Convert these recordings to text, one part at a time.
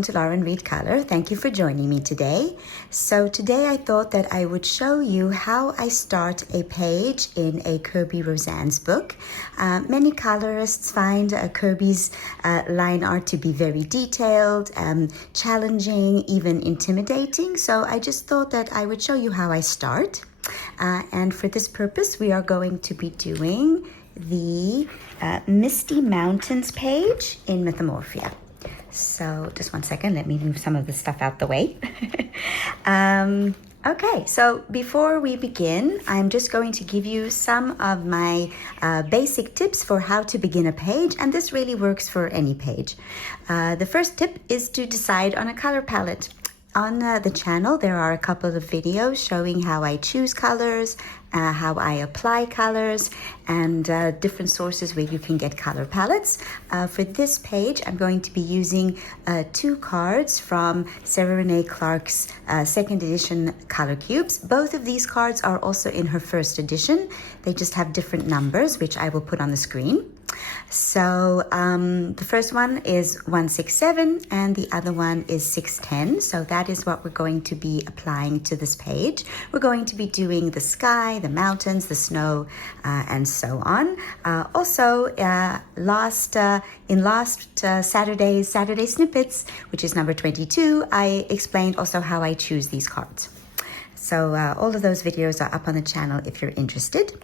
welcome to Lauren Reed Color. Thank you for joining me today. So today I thought that I would show you how I start a page in a Kerby Rosanes book. Many colorists find Kerby's line art to be very detailed, challenging, even intimidating. So I just thought that I would show you how I start. And for this purpose, we are going to be doing the Misty Mountains page in Mythomorphia. So just one second, let me move some of the stuff out the way. Okay, so before we begin, I'm just going to give you some of my basic tips for how to begin a page, and this really works for any page. The first tip is to decide on a color palette. On the channel, there are a couple of videos showing how I choose colors, how I apply colors, and different sources where you can get color palettes. For this page, I'm going to be using 2 cards from Sarah Renee Clark's second edition color cubes. Both of these cards are also in her first edition. They just have different numbers, which I will put on the screen. So the first one is 167 and the other one is 610. So that is what we're going to be applying to this page. We're going to be doing the sky, the mountains, the snow, and so on. Also, in last Saturday's Saturday Snippets, which is number 22, I explained also how I choose these cards. So all of those videos are up on the channel if you're interested.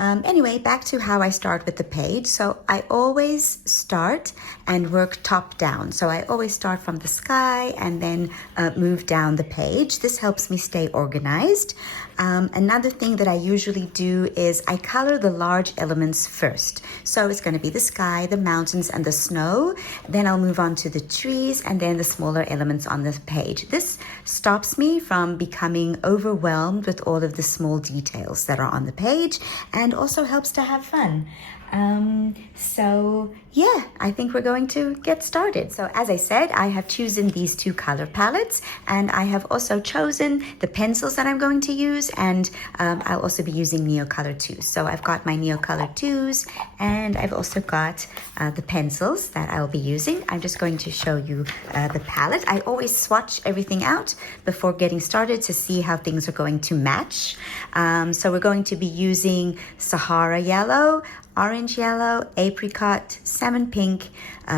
Anyway, back to how I start with the page. So I always start and work top down. So I always start from the sky and then move down the page. This helps me stay organized. Another thing that I usually do is I color the large elements first. So it's going to be the sky, the mountains, and the snow. Then I'll move on to the trees and then the smaller elements on the page. This stops me from becoming overwhelmed with all of the small details that are on the page, and also helps to have fun. So yeah, I think we're going to get started. So as I said, I have chosen these 2 color palettes, and I have also chosen the pencils that I'm going to use, and I'll also be using Neocolor 2s. So I've got my Neocolor 2s, and I've also got the pencils that I'll be using. I'm just going to show you the palette. I always swatch everything out before getting started to see how things are going to match. So we're going to be using Sahara Yellow, orange yellow, apricot, salmon pink,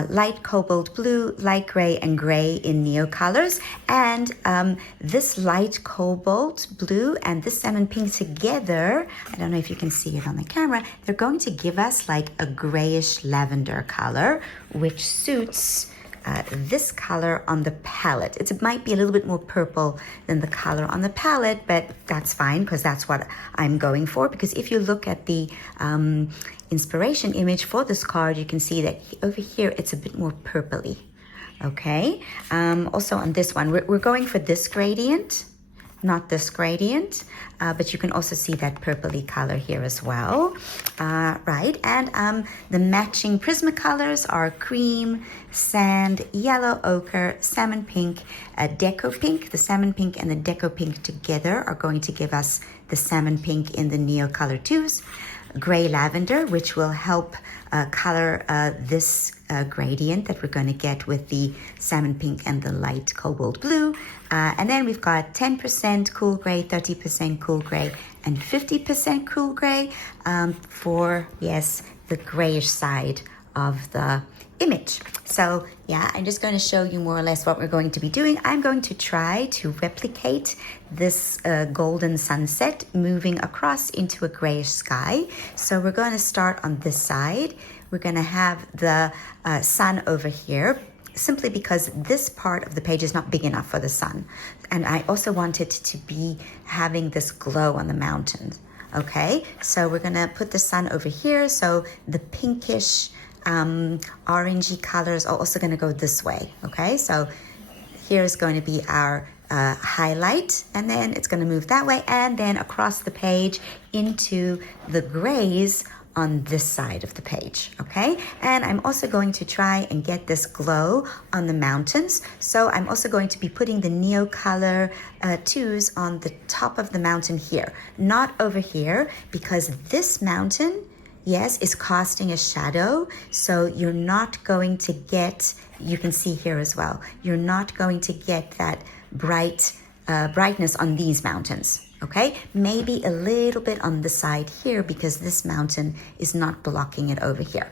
light cobalt blue, light gray, and gray in Neo colors. And this light cobalt blue and this salmon pink together, I don't know if you can see it on the camera, they're going to give us like a grayish lavender color, which suits this color on the palette. It might be a little bit more purple than the color on the palette, but that's fine because that's what I'm going for. Because if you look at the inspiration image for this card, you can see that over here it's a bit more purpley. Okay. Also on this one, we're going for this gradient, not this gradient, but you can also see that purpley color here as well. Right, and the matching Prismacolors are cream, sand, yellow ochre, salmon pink, deco pink. The salmon pink and the deco pink together are going to give us the salmon pink in the Neocolor 2s. Gray lavender, which will help color this gradient that we're going to get with the salmon pink and the light cobalt blue. And then we've got 10% cool gray, 30% cool gray, and 50% cool gray for, yes, the grayish side of the image. So yeah, I'm just going to show you more or less what we're going to be doing. I'm going to try to replicate this golden sunset moving across into a grayish sky. So we're going to start on this side. We're going to have the sun over here, simply because this part of the page is not big enough for the sun. And I also want it to be having this glow on the mountains. Okay, so we're going to put the sun over here. So the pinkish orangey colors are also going to go this way. Okay, so here's going to be our highlight, and then it's going to move that way and then across the page into the grays on this side of the page. Okay, and I'm also going to try and get this glow on the mountains. So I'm also going to be putting the Neocolor 2s on the top of the mountain here, not over here, because this mountain, yes, is casting a shadow, so you're not going to get you can see here as well, you're not going to get that brightness on these mountains. Okay, maybe a little bit on the side here because this mountain is not blocking it over here.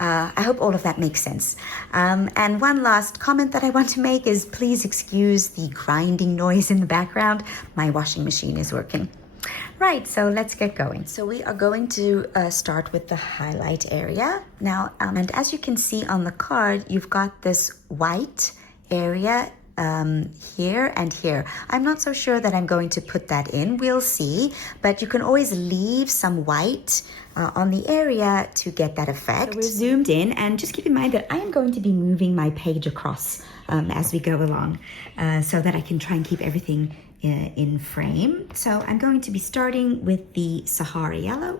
I hope all of that makes sense. And one last comment that I want to make is please excuse the grinding noise in the background. My washing machine is working. Right, so let's get going. So we are going to start with the highlight area. Now, and as you can see on the card, you've got this white area here and here. I'm not so sure that I'm going to put that in. We'll see, but you can always leave some white on the area to get that effect. So we're zoomed in, and just keep in mind that I am going to be moving my page across as we go along so that I can try and keep everything in frame. So I'm going to be starting with the Sahara yellow.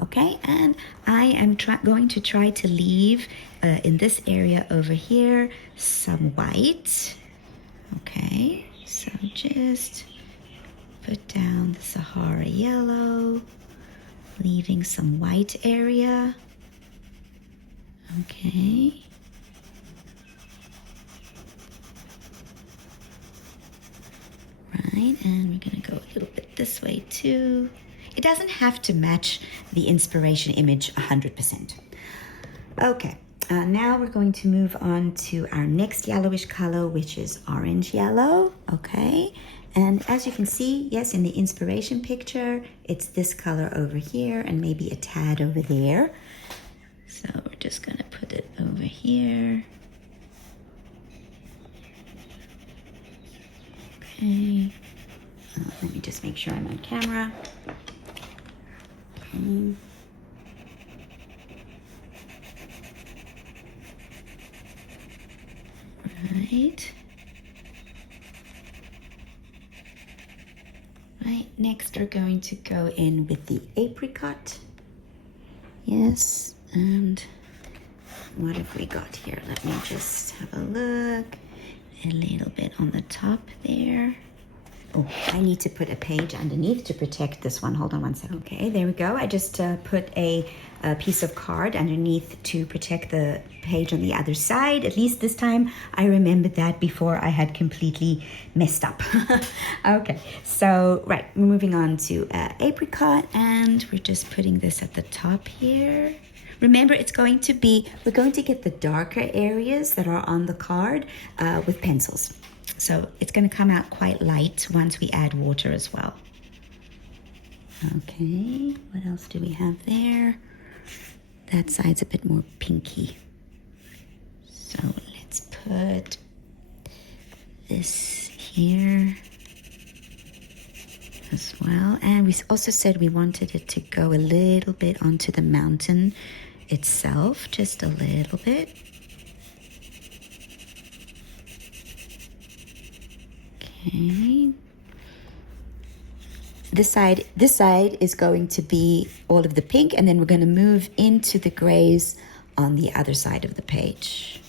Okay, and I am going to try to leave in this area over here some white. Okay, so just put down the Sahara yellow, leaving some white area. Okay. Right, and we're gonna go a little bit this way too. It doesn't have to match the inspiration image 100%. Okay. Now we're going to move on to our next yellowish color, which is orange yellow, okay? And as you can see, yes, in the inspiration picture, it's this color over here and maybe a tad over there. So we're just gonna put it over here. Okay, let me just make sure I'm on camera. Okay. Right, next we're going to go in with the apricot. Yes, and what have we got here? Let me just have a look. A little bit on the top there. Oh, I need to put a page underneath to protect this one. Hold on one second. Okay, there we go. I just put a piece of card underneath to protect the page on the other side. At least this time I remembered that before I had completely messed up. Okay, so right, we're moving on to apricot, and we're just putting this at the top here. Remember, we're going to get the darker areas that are on the card with pencils. So it's going to come out quite light once we add water as well. Okay, what else do we have there? That side's a bit more pinky. So let's put this here as well. And we also said we wanted it to go a little bit onto the mountain itself, just a little bit. Okay. This side is going to be all of the pink, and then we're going to move into the grays on the other side of the page.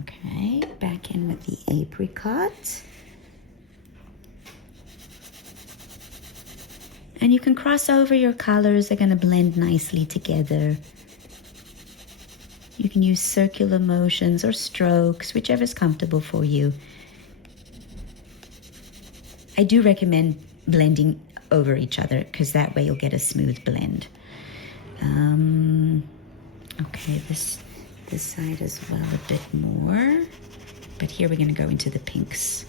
Okay, back in with the apricot. And you can cross over your colors. They're going to blend nicely together. You can use circular motions or strokes, whichever's comfortable for you. I do recommend blending over each other because that way you'll get a smooth blend. Okay, this side as well a bit more. But here we're going to go into the pinks.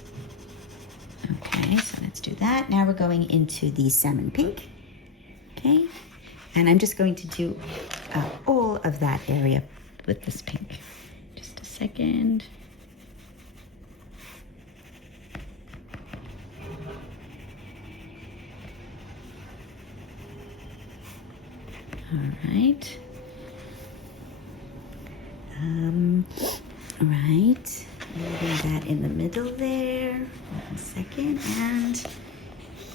Okay, so let's do that. Now we're going into the salmon pink. Okay, and I'm just going to do all of that area with this pink. Just a second. All right. All right. Moving that in the middle there. 1 second. And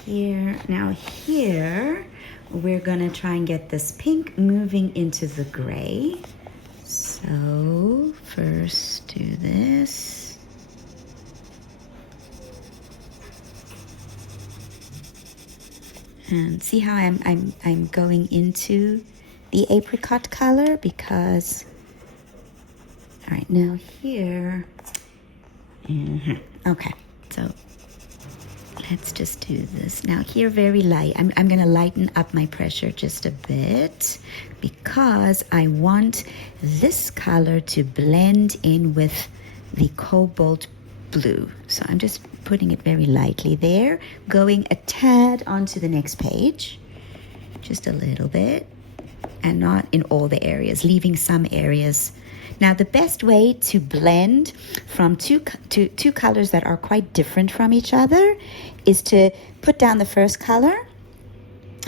here. Now here, we're gonna try and get this pink moving into the gray. So first do this. And see how I'm going into the apricot color because, all right, now here, okay, so let's just do this. Now here, very light. I'm gonna lighten up my pressure just a bit because I want this color to blend in with the cobalt blue. So I'm just putting it very lightly there, going a tad onto the next page, just a little bit, and not in all the areas, leaving some areas. Now the best way to blend from two colors that are quite different from each other is to put down the first color,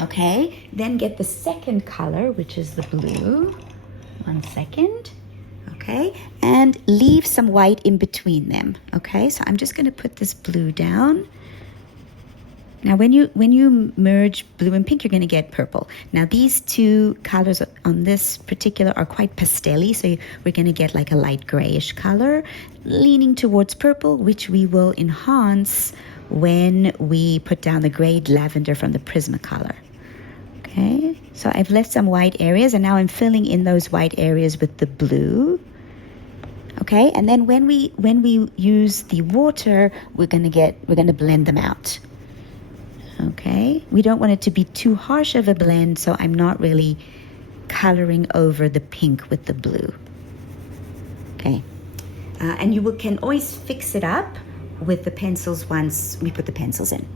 okay, then get the second color, which is the blue, 1 second, okay, and leave some white in between them, okay. So I'm just going to put this blue down. Now when you merge blue and pink, you're going to get purple. Now these two colors on this particular are quite pastel-y, so we're going to get like a light grayish color leaning towards purple, which we will enhance when we put down the grayed lavender from the Prismacolor. Okay, so I've left some white areas, and now I'm filling in those white areas with the blue. Okay, and then when we use the water, we're gonna blend them out. Okay, we don't want it to be too harsh of a blend, so I'm not really coloring over the pink with the blue. Okay, and you can always fix it up with the pencils once we put the pencils in.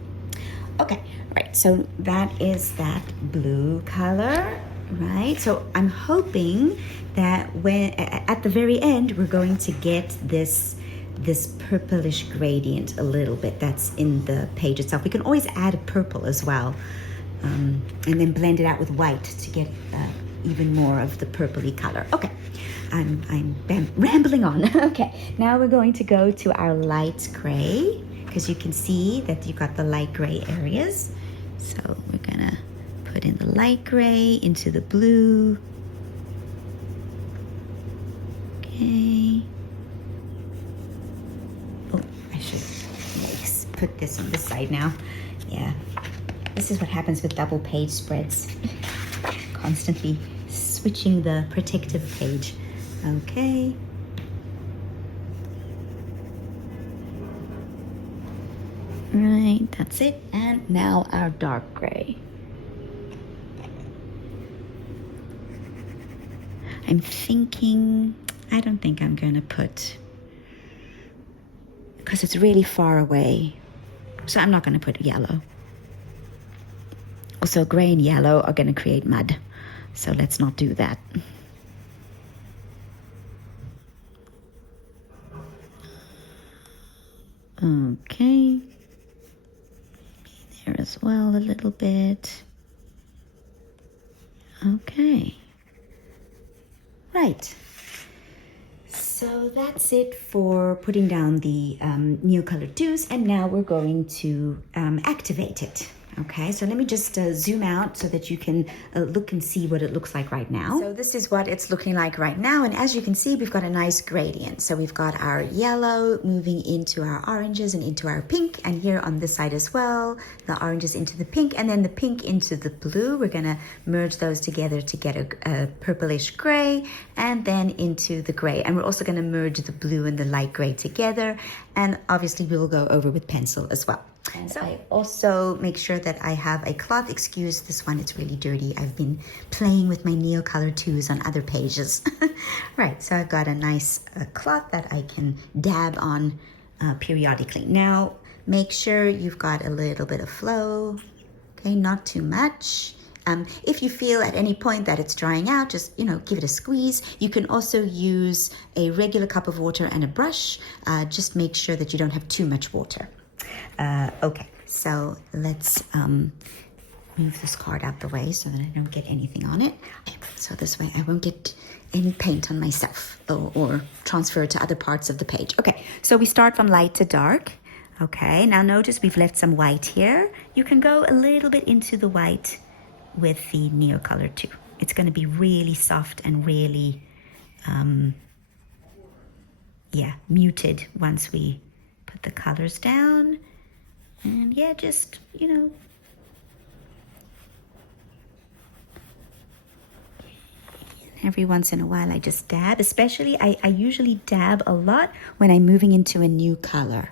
Okay, right, so that is that blue color, right? So I'm hoping that when at the very end we're going to get this purplish gradient a little bit that's in the page itself. We can always add a purple as well, and then blend it out with white to get even more of the purpley color. Okay, I'm rambling on. Okay, now we're going to go to our light gray, because you can see that you've got the light gray areas. So we're gonna put in the light gray into the blue. Okay. Oh, I should put this on this side now. Yeah, this is what happens with double page spreads. Constantly switching the protective page. Okay. Right, that's it. And now our dark gray. I'm thinking, I don't think I'm gonna put, because it's really far away, so I'm not gonna put yellow. Also, gray and yellow are gonna create mud, so let's not do that. Okay. There as well a little bit. Okay. Right. So that's it for putting down the Neocolor Dews, and now we're going to activate it. Okay, so let me just zoom out so that you can look and see what it looks like right now. So this is what it's looking like right now, and as you can see, we've got a nice gradient. So we've got our yellow moving into our oranges and into our pink, and here on this side as well, the oranges into the pink, and then the pink into the blue. We're gonna merge those together to get a purplish gray, and then into the gray. And we're also gonna merge the blue and the light gray together, and obviously we'll go over with pencil as well. And so I also make sure that I have a cloth. Excuse this one, it's really dirty. I've been playing with my Neocolor Dews on other pages. Right, so I've got a nice cloth that I can dab on periodically. Now, make sure you've got a little bit of flow, okay, not too much. If you feel at any point that it's drying out, just, give it a squeeze. You can also use a regular cup of water and a brush. Just make sure that you don't have too much water. Okay, so let's move this card out the way so that I don't get anything on it. So this way I won't get any paint on myself or transfer it to other parts of the page. Okay, so we start from light to dark. Okay, now notice we've left some white here. You can go a little bit into the white with the Neocolor too. It's going to be really soft and really, muted once we put the colors down. And yeah, just, Every once in a while I just dab, especially I usually dab a lot when I'm moving into a new color.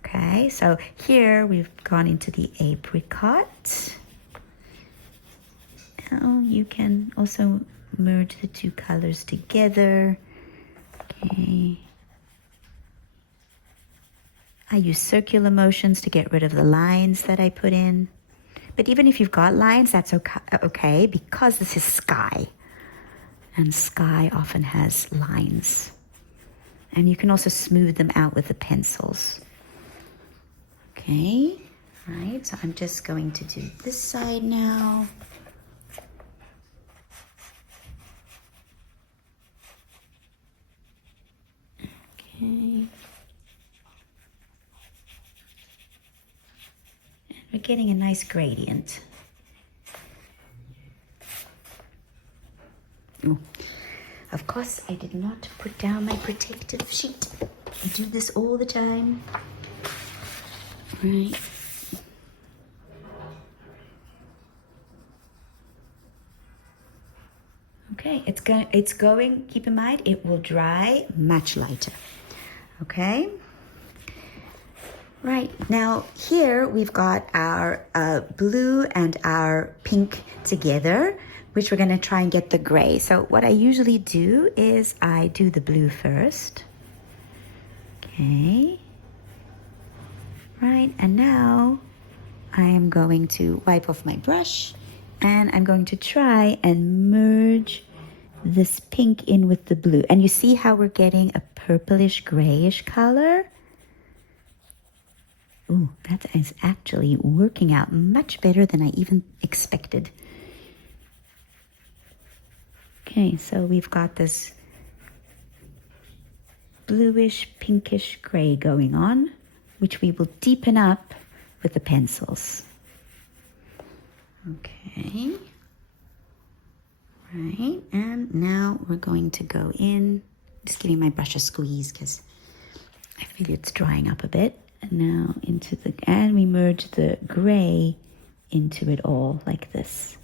Okay, so here we've gone into the apricot. Now you can also merge the two colors together. Okay. I use circular motions to get rid of the lines that I put in. But even if you've got lines, that's okay because this is sky. And sky often has lines. And you can also smooth them out with the pencils. Okay, right, so I'm just going to do this side now. Okay. We're getting a nice gradient. Oh, of course, I did not put down my protective sheet. I do this all the time. Right. Okay, it's going, keep in mind, it will dry much lighter. Okay. Right, now here we've got our blue and our pink together, which we're gonna try and get the gray. So what I usually do is I do the blue first. Okay. Right, and now I am going to wipe off my brush and I'm going to try and merge this pink in with the blue. And you see how we're getting a purplish grayish color? Ooh, that is actually working out much better than I even expected. Okay, so we've got this bluish, pinkish gray going on, which we will deepen up with the pencils. Okay. Right, and now we're going to go in, just giving my brush a squeeze because I feel it's drying up a bit. And now into the, and we merge the gray into it all like this.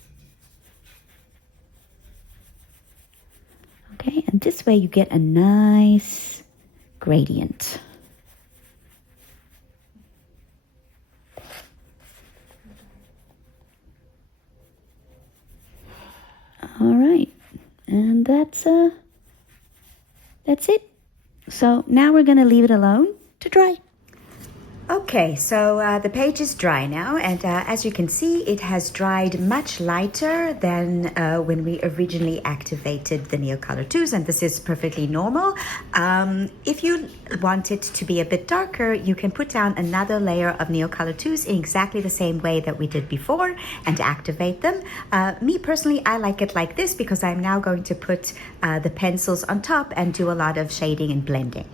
Okay, and this way you get a nice gradient. All right, and that's it. So now we're gonna leave it alone to dry. Okay, so the page is dry now, and as you can see, it has dried much lighter than when we originally activated the Neocolor 2s, and this is perfectly normal. If you want it to be a bit darker, you can put down another layer of Neocolor 2s in exactly the same way that we did before and activate them. Me personally, I like it like this because I'm now going to put the pencils on top and do a lot of shading and blending.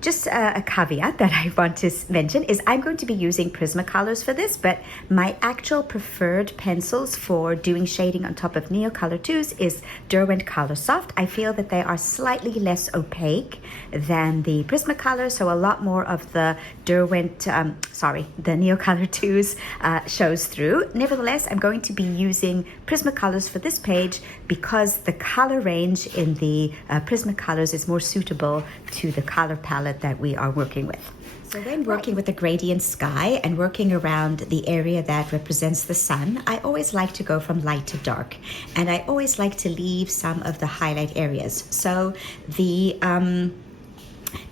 Just a caveat that I want to mention is I'm going to be using Prismacolors for this, but my actual preferred pencils for doing shading on top of Neocolor 2s is Derwent Color Soft. I feel that they are slightly less opaque than the Prismacolor, so a lot more of the Derwent, the Neocolor 2s shows through. Nevertheless, I'm going to be using Prismacolors for this page because the color range in the Prismacolors is more suitable to the color palette that we are working with. So when working with the gradient sky and working around the area that represents the sun, I always like to go from light to dark, and I always like to leave some of the highlight areas. So the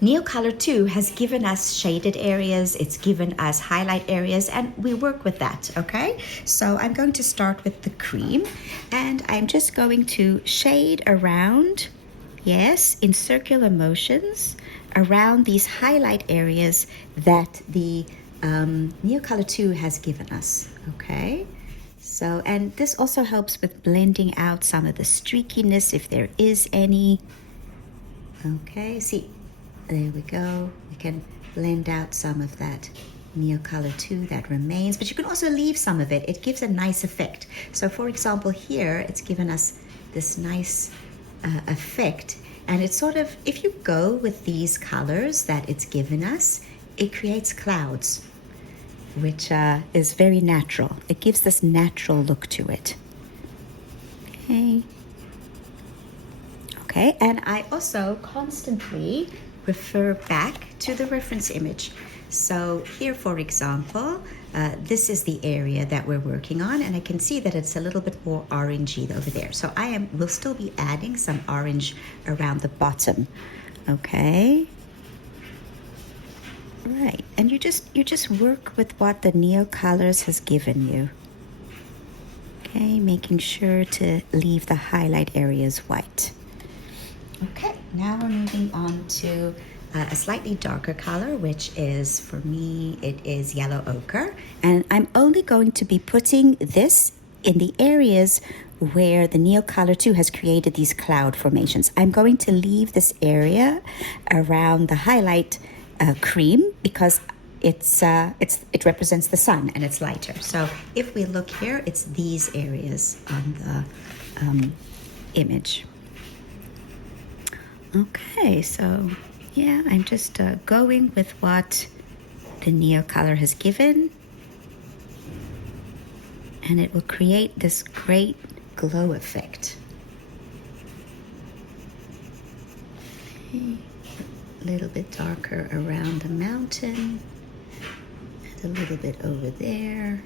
Neocolor 2 has given us shaded areas, it's given us highlight areas, and we work with that, okay? So I'm going to start with the cream, and I'm just going to shade around, yes, in circular motions, around these highlight areas that the Neocolor 2 has given us, okay? So, and this also helps with blending out some of the streakiness if there is any. Okay, see, there we go. We can blend out some of that Neocolor 2 that remains, but you can also leave some of it. It gives a nice effect. So for example, here, it's given us this nice effect. And it's sort of, if you go with these colors that it's given us, it creates clouds, which is very natural. It gives this natural look to it. Okay, Okay, and I also constantly refer back to the reference image. So here, for example, this is the area that we're working on, and I can see that it's a little bit more orangey over there. So will still be adding some orange around the bottom. Okay. Right, and you just work with what the Neo Colors has given you. Okay, making sure to leave the highlight areas white. Okay, now we're moving on to a slightly darker color, which is, for me, it is yellow ochre. And I'm only going to be putting this in the areas where the Neo Color 2 has created these cloud formations. I'm going to leave this area around the highlight cream because it represents the sun and it's lighter. So if we look here, it's these areas on the image. Okay, so yeah, I'm just going with what the Neo Color has given, and it will create this great glow effect. Okay. A little bit darker around the mountain, and a little bit over there.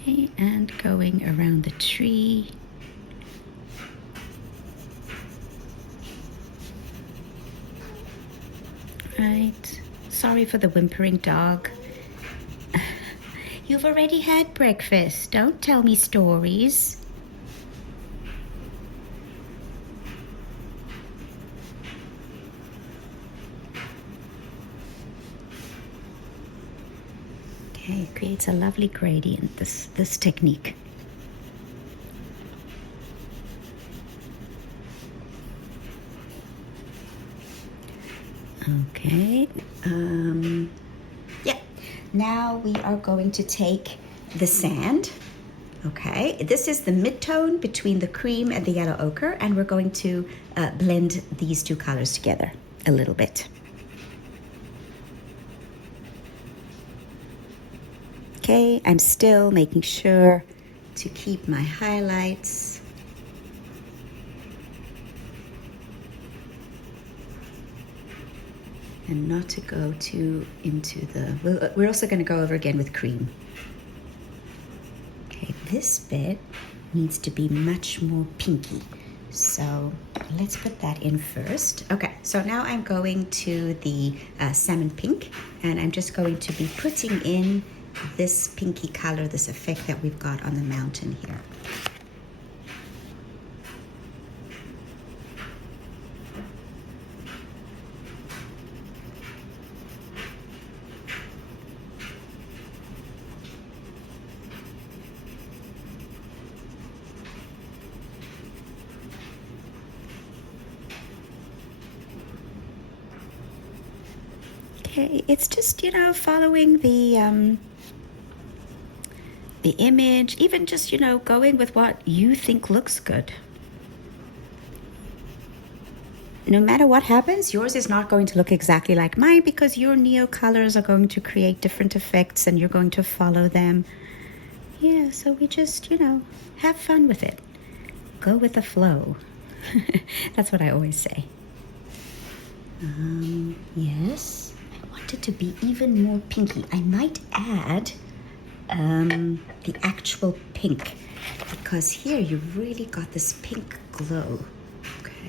Okay, and going around the tree. Right. Sorry for the whimpering dog. You've already had breakfast. Don't tell me stories. Okay, it creates a lovely gradient, this technique. Okay, yeah, now we are going to take the sand. Okay, this is the mid-tone between the cream and the yellow ochre, and we're going to blend these two colors together a little bit. Okay, I'm still making sure to keep my highlights. And not to go too into the... We're also going to go over again with cream. Okay, this bit needs to be much more pinky. So let's put that in first. Okay, so now I'm going to the salmon pink, and I'm just going to be putting in this pinky color, this effect that we've got on the mountain here. Okay, it's just, following the image, even just, going with what you think looks good. No matter what happens, yours is not going to look exactly like mine because your Neo Colors are going to create different effects and you're going to follow them. Yeah, so we just, have fun with it. Go with the flow. That's what I always say. Yes. It to be even more pinky. I might add the actual pink because here you've really got this pink glow.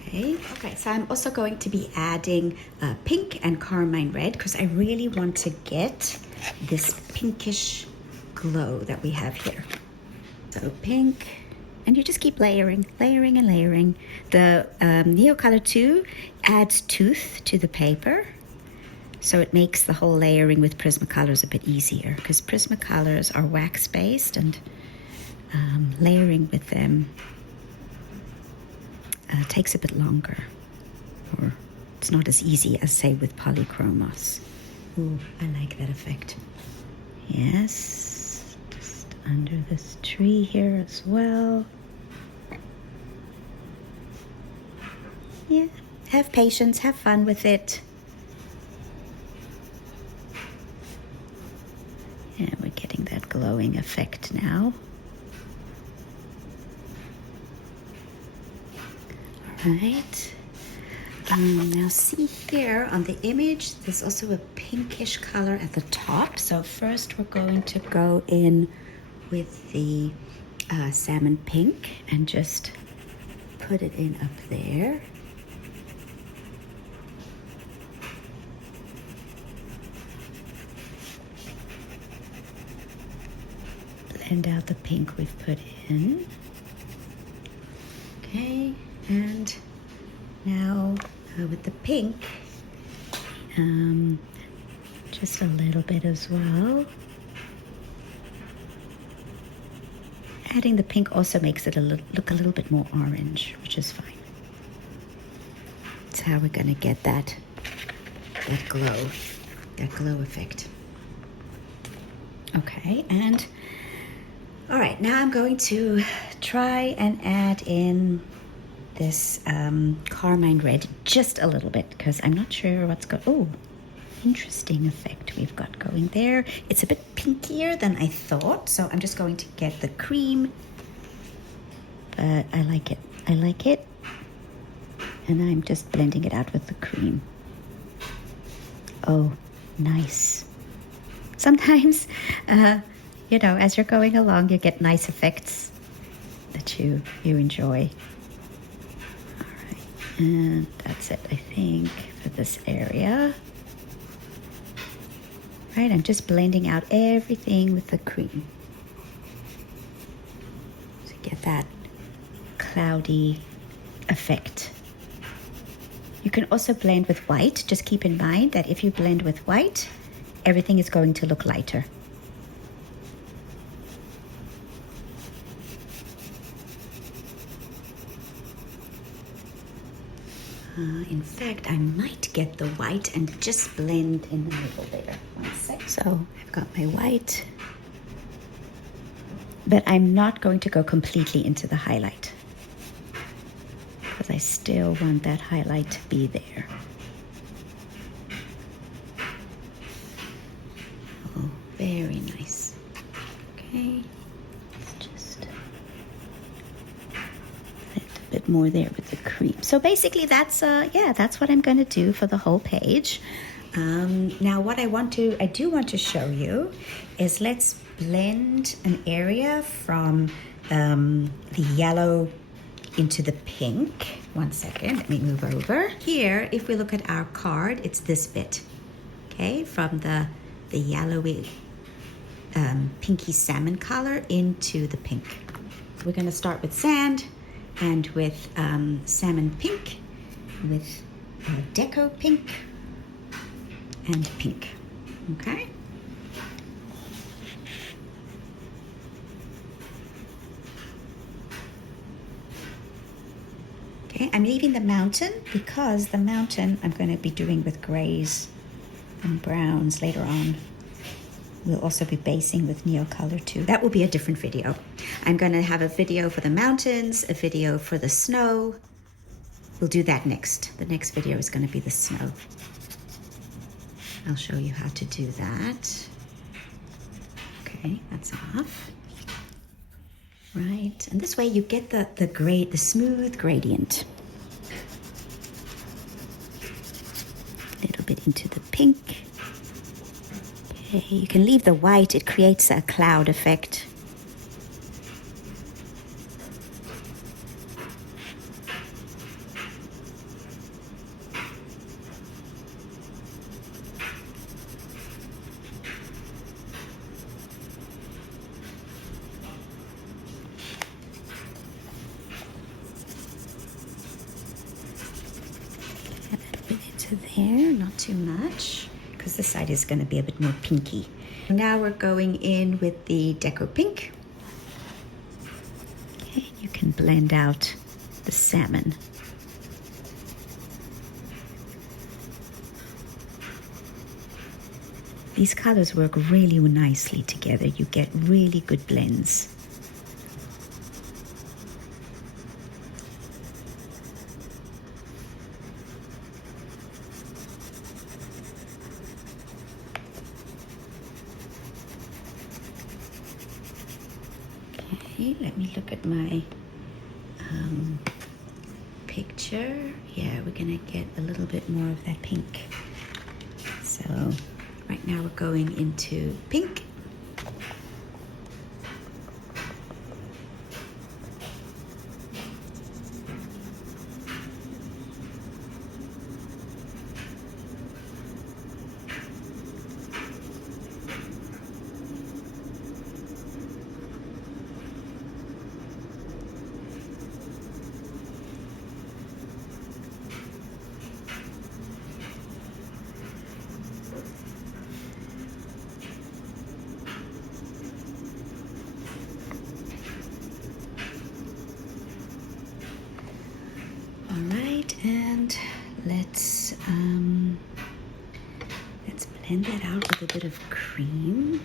Okay, so I'm also going to be adding pink and carmine red because I really want to get this pinkish glow that we have here. So pink, and you just keep layering and layering. The Neo Color 2 adds tooth to the paper. So it makes the whole layering with Prismacolors a bit easier because Prismacolors are wax-based and layering with them takes a bit longer, or it's not as easy as, say, with polychromos. Ooh, I like that effect. Yes, just under this tree here as well. Yeah, have patience, have fun with it. And we're getting that glowing effect now. Right. Now see here on the image, there's also a pinkish color at the top. So first we're going to go in with the salmon pink and just put it in up there. Blend out the pink we've put in. Okay, and now with the pink, just a little bit as well. Adding the pink also makes it look a little bit more orange, which is fine. That's how we're gonna get that glow effect. Okay, and all right, now I'm going to try and add in this carmine red just a little bit because I'm not sure what's going. Oh, interesting effect we've got going there. It's a bit pinkier than I thought, so I'm just going to get the cream. But I like it. I like it. And I'm just blending it out with the cream. Oh, nice. Sometimes, you know, as you're going along, you get nice effects that you enjoy. All right, and that's it, I think, for this area. Right, I'm just blending out everything with the cream to get that cloudy effect. You can also blend with white. Just keep in mind that if you blend with white, everything is going to look lighter. In fact, I might get the white and just blend in the middle there. One sec. So I've got my white, but I'm not going to go completely into the highlight because I still want that highlight to be there. Oh, very nice. Okay, let's just add a bit more there with the cream. So basically that's what I'm going to do for the whole page. Now what I do want to show you is let's blend an area from the yellow into the pink. One second, let me move over. Here, if we look at our card, it's this bit, okay, from the yellowy pinky salmon color into the pink. We're going to start with sand and with salmon pink, with deco pink and pink, okay? Okay, I'm leaving the mountain because the mountain I'm going to be doing with grays and browns later on. We'll also be basing with Neocolor too. That will be a different video. I'm going to have a video for the mountains, a video for the snow. We'll do that next. The next video is going to be the snow. I'll show you how to do that. Okay, that's off. Right, and this way you get the smooth gradient. A little bit into the pink. Okay, you can leave the white, it creates a cloud effect. There, not too much, because this side is going to be a bit more pinky. Now we're going in with the deco pink. Okay, you can blend out the salmon. These colors work really nicely together. You get really good blends. Let me look at my picture. picture. Yeah, we're gonna get a little bit more of that pink. So right now we're going into pink. Alright, and let's blend that out with a bit of cream.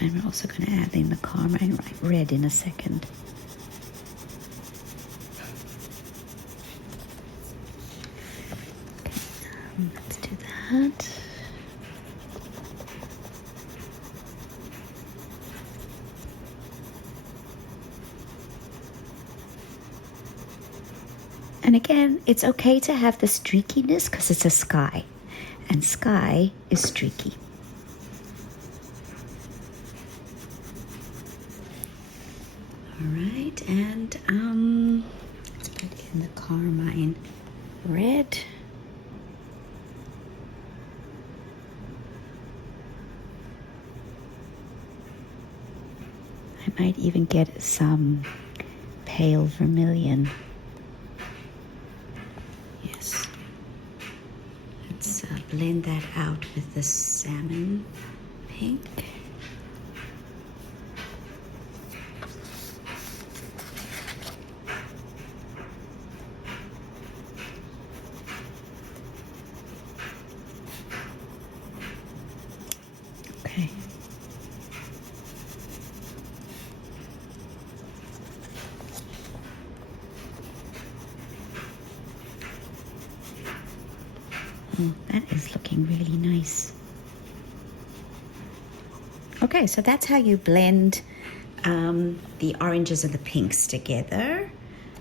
And we're also going to add in the carmine red in a second. Okay, let's do that. And again, it's okay to have the streakiness because it's a sky, and sky is streaky. All right, and let's put in the carmine red. I might even get some pale vermilion. Yes. Let's blend that out with the salmon pink. Okay. Oh, that is looking really nice. Okay, so that's how you blend the oranges and the pinks together.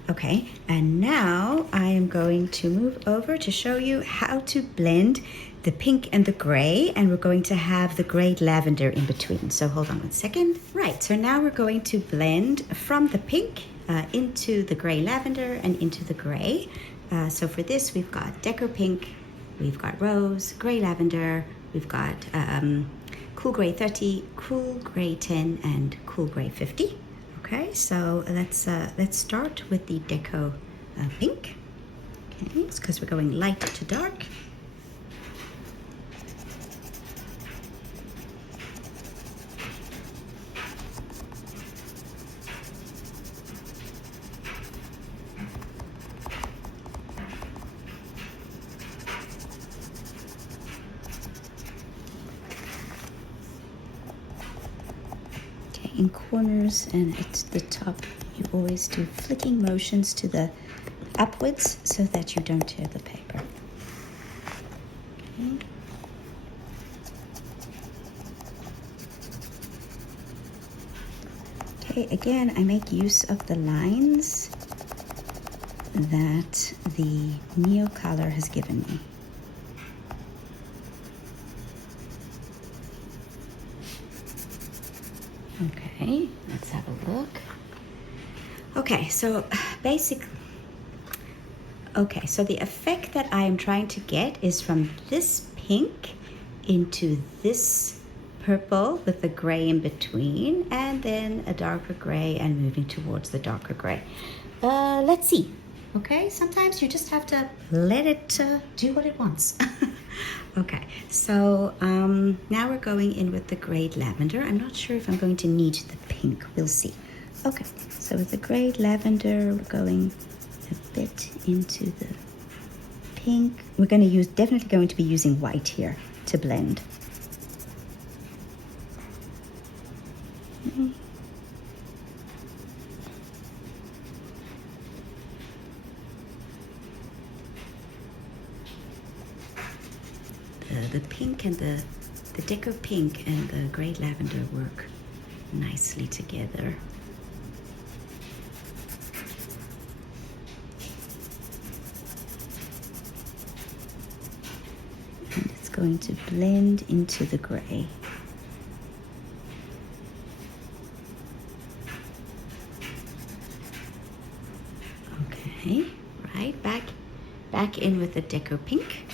Okay, and now I am going to move over to show you how to blend the pink and the gray, and we're going to have the gray lavender in between. So hold on one second. Right, so now we're going to blend from the pink into the gray lavender and into the gray. So for this, we've got Deco Pink, we've got Rose, Gray Lavender, we've got Cool Gray 30, Cool Gray 10, and Cool Gray 50. Okay, so let's start with the Deco Pink. Okay, it's because we're going light to dark. In corners and at the top, you always do flicking motions to the upwards so that you don't tear the paper. Okay, again, I make use of the lines that the Neo color has given me. Okay, let's have a look. Okay, so basically, so the effect that I am trying to get is from this pink into this purple with the gray in between, and then a darker gray and moving towards the darker gray. Let's see. Okay, sometimes you just have to let it do what it wants. Okay, so now we're going in with the gray lavender. I'm not sure if I'm going to need the pink. We'll see. Okay, so with the gray lavender, we're going a bit into the pink. We're going to use, definitely going to be using white here to blend. Okay. The pink and the Deco Pink and the gray lavender work nicely together. going to blend into the gray. Okay, right, back in with the Deco Pink.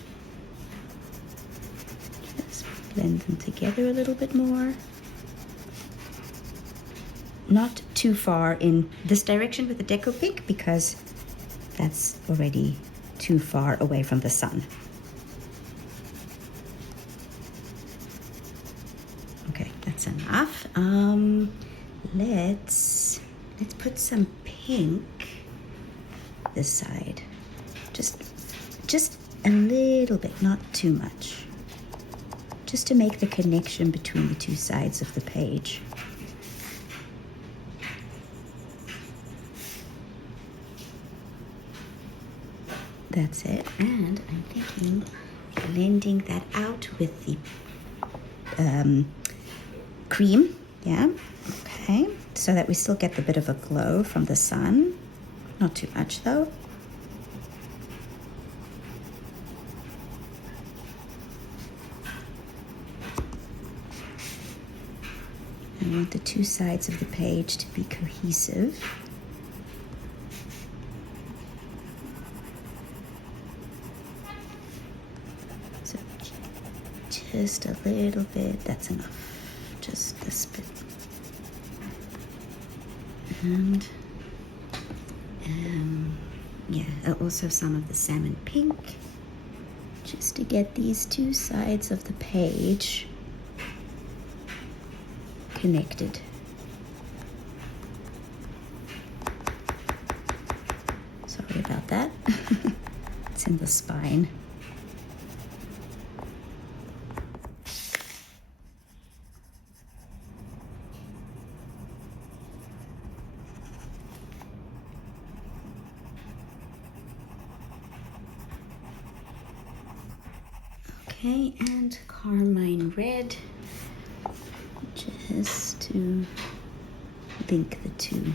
Just blend them together a little bit more. Not too far in this direction with the Deco Pink because that's already too far away from the sun. Okay, that's enough. Let's put some pink this side. Just a little bit, not too much. Just to make the connection between the two sides of the page. That's it. And I'm thinking blending that out with the cream. Yeah, okay. So that we still get the bit of a glow from the sun. Not too much though. I want the two sides of the page to be cohesive. So just a little bit, that's enough. Just this bit. And yeah, also some of the salmon pink, just to get these two sides of the page connected. Sorry about that. It's in the spine. Okay, and carmine red, just to link the two.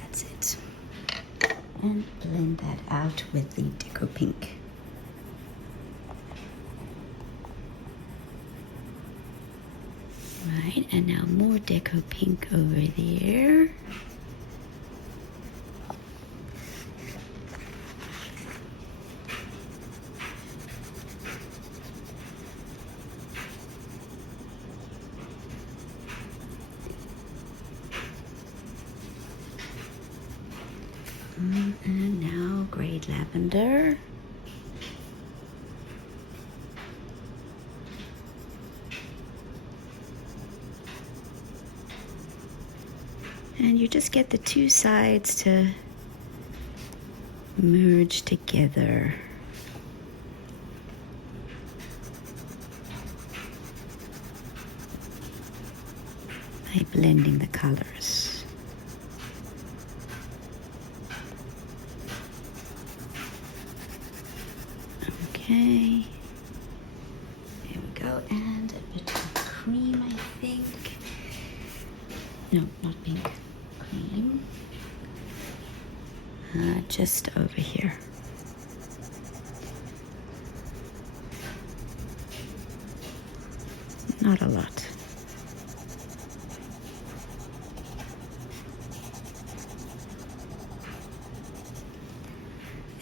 That's it. And blend that out with the Deco Pink. Right, and now more Deco Pink over there. And now grey lavender. And you just get the two sides to merge together. By blending the colors. Okay, there we go, and a bit of cream, I think. No, not pink, cream. Just over here. Not a lot.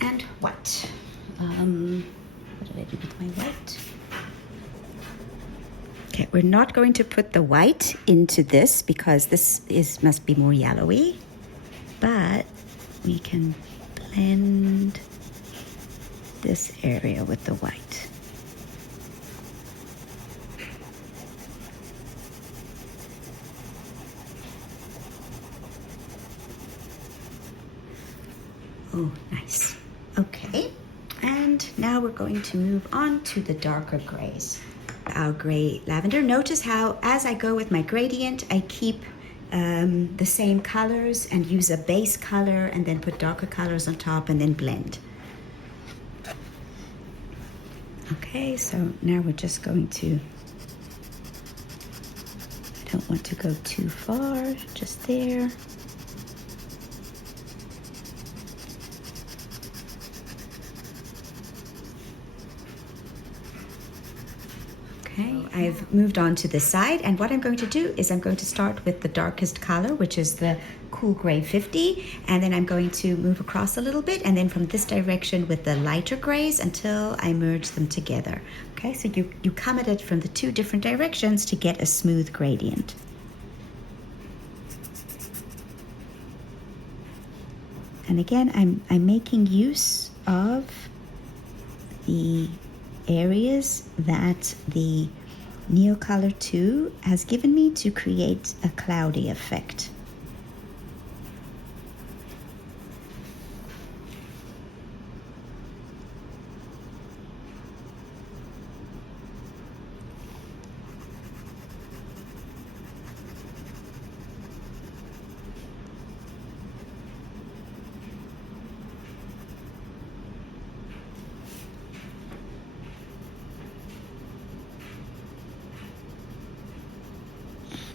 And white. What did I do with my white? Okay, we're not going to put the white into this because this must be more yellowy, but we can blend this area with the white. Oh, nice. Okay. And now we're going to move on to the darker grays. Our gray lavender. Notice how as I go with my gradient, I keep the same colors and use a base color and then put darker colors on top and then blend. Okay, so now we're just going to, I don't want to go too far, just there. Okay, I've moved on to this side, and what I'm going to do is I'm going to start with the darkest color, which is the cool gray 50, and then I'm going to move across a little bit, and then from this direction with the lighter grays until I merge them together. Okay, so you come at it from the two different directions to get a smooth gradient. And again, I'm making use of the areas that the Neocolor 2 has given me to create a cloudy effect.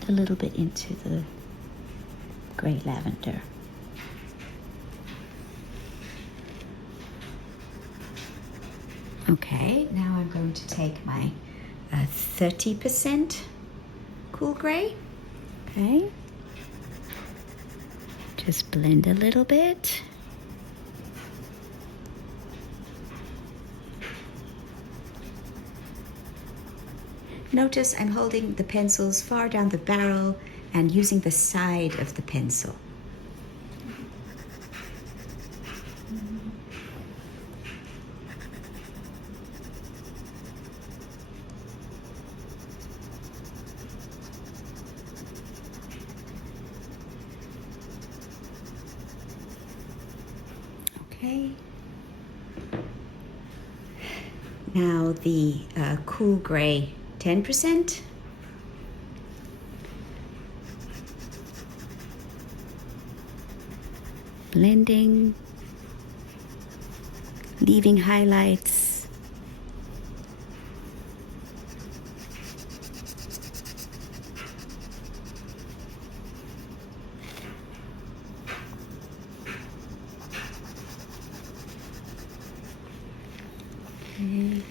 A little bit into the gray lavender. Okay, now I'm going to take my 30% cool gray. Okay, just blend a little bit. Notice I'm holding the pencils far down the barrel and using the side of the pencil. Okay. Now the cool gray 10%. Blending, leaving highlights. Okay.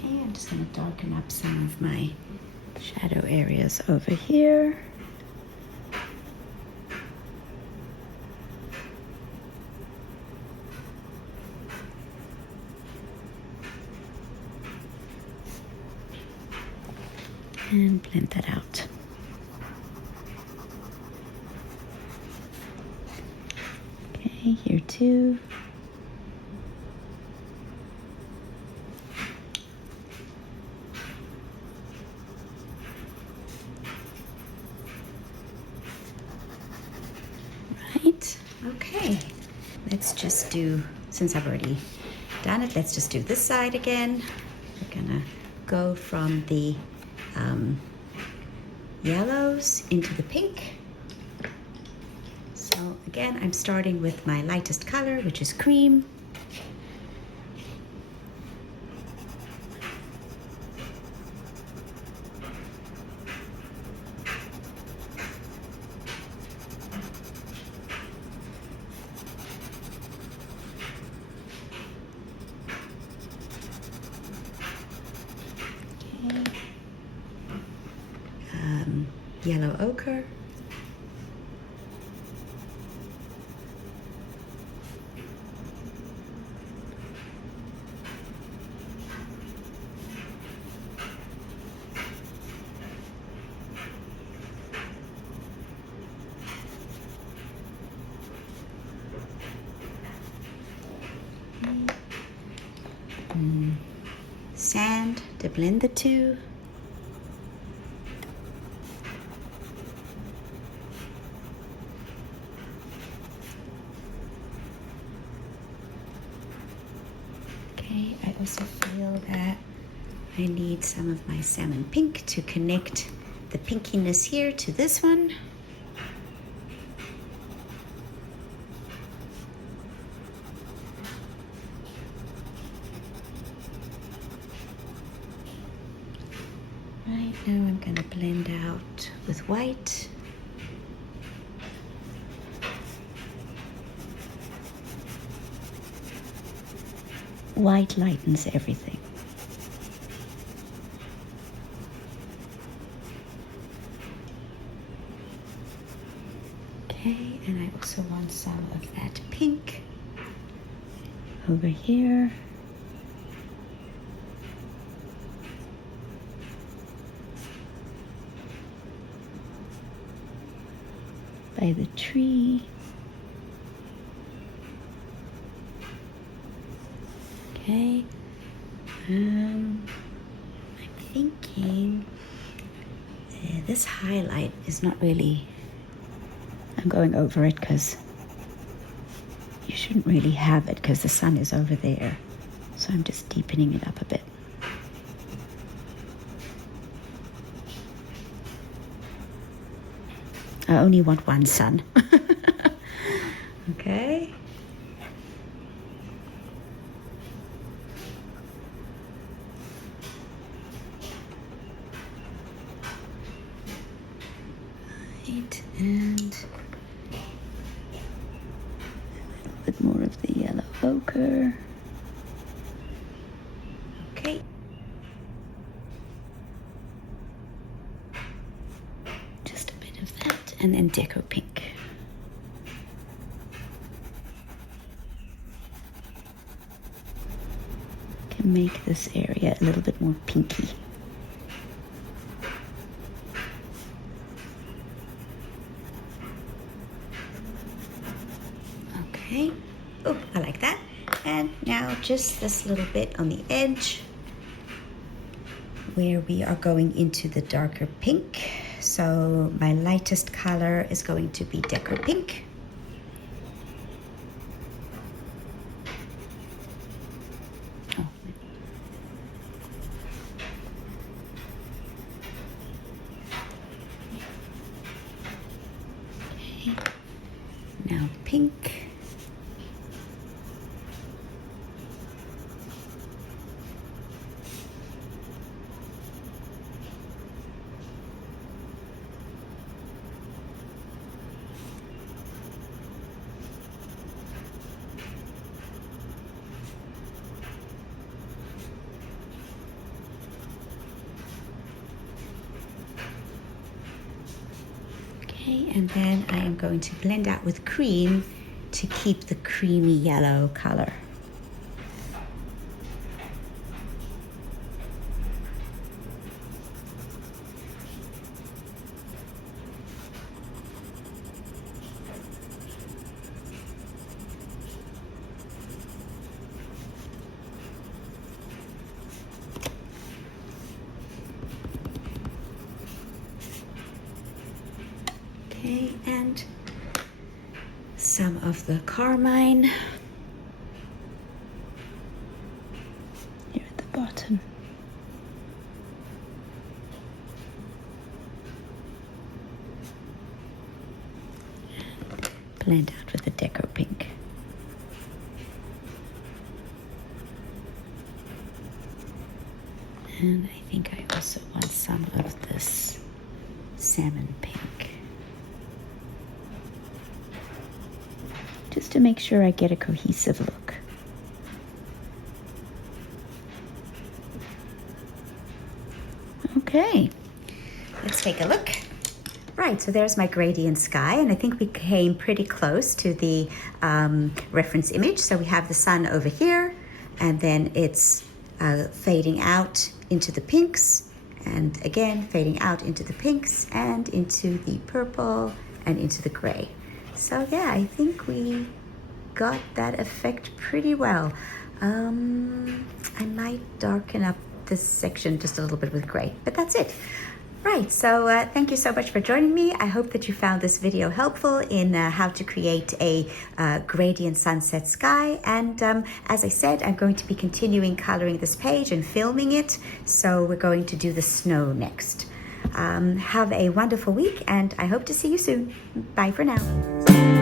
I'm just going to darken up some of my shadow areas over here. And blend that out. Okay, here too. Right, okay. Let's just do, since I've already done it, let's just do this side again. We're gonna go from the yellows into the pink. So again, I'm starting with my lightest color, which is cream. Yellow ochre. Sand to blend the two. I also feel that I need some of my salmon pink to connect the pinkiness here to this one. Now I'm going to blend out with white. White lightens everything. Okay, and I also want some of that pink over here. By the tree. Okay. I'm thinking this highlight is not really, I'm going over it because you shouldn't really have it because the sun is over there. So I'm just deepening it up a bit. I only want one sun. Okay. Right, and a little bit more of the yellow ochre. Okay. Just a bit of that, and then deco pink. Can make this area a little bit more pinky. Okay. Oh, I like that. And now just this little bit on the edge where we are going into the darker pink. So my lightest color is going to be deco pink. Oh. Okay. Now pink. Okay, and then I am going to blend out with cream to keep the creamy yellow color. Okay, and some of the carmine here at the bottom. And blend out with the deco pink. And I think I also want some of this salmon pink. Just to make sure I get a cohesive look. Okay, let's take a look. Right, so there's my gradient sky, and I think we came pretty close to the reference image. So we have the sun over here, and then it's fading out into the pinks, and again fading out into the pinks, and into the purple, and into the gray. So yeah, I think we got that effect pretty well. I might darken up this section just a little bit with gray, but that's it. Right, so thank you so much for joining me. I hope that you found this video helpful in how to create a gradient sunset sky. And as I said, I'm going to be continuing coloring this page and filming it. So we're going to do the snow next. Have a wonderful week, and I hope to see you soon. Bye for now.